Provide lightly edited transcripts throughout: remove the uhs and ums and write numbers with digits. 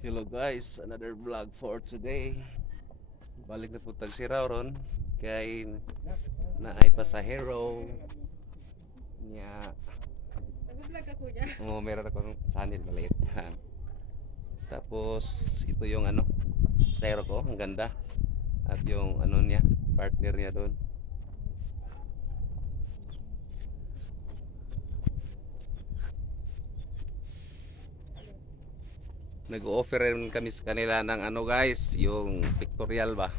Hello guys, another vlog for today. Balik na po tag si ron kay naay pasahero niya. Nag-vlog ka kuya. Meron akong channel maliit. Tapos ito yung pasahero ko, ang ganda. At yung niya, partner niya doon. Nag-offer rin kami sa kanila ng guys, yung pictorial ba,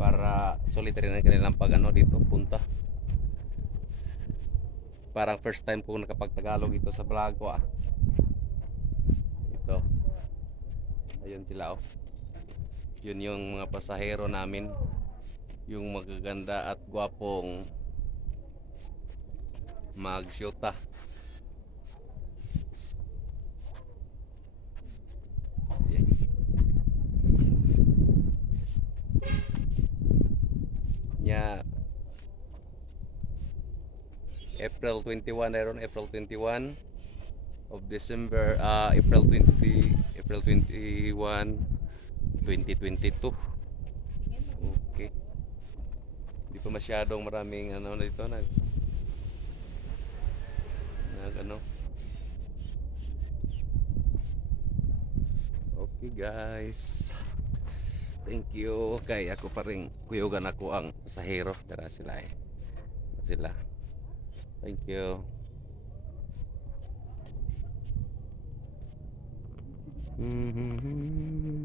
para solitary na kanilang pag dito punta. Parang first time ko nakapag-Tagalog ito sa vlog ko Ito. Ayun sila Yun yung mga pasahero namin. Yung magaganda at gwapong magsyota. Yeah. April 21 mayroon, April 21 of December, April 21 2022. Okay. Hindi pa masyadong maraming dito nag Okay guys. Thank you. Kay ako pa rin kuyugan ako ang pasahero. Tara sila Sila. Thank you.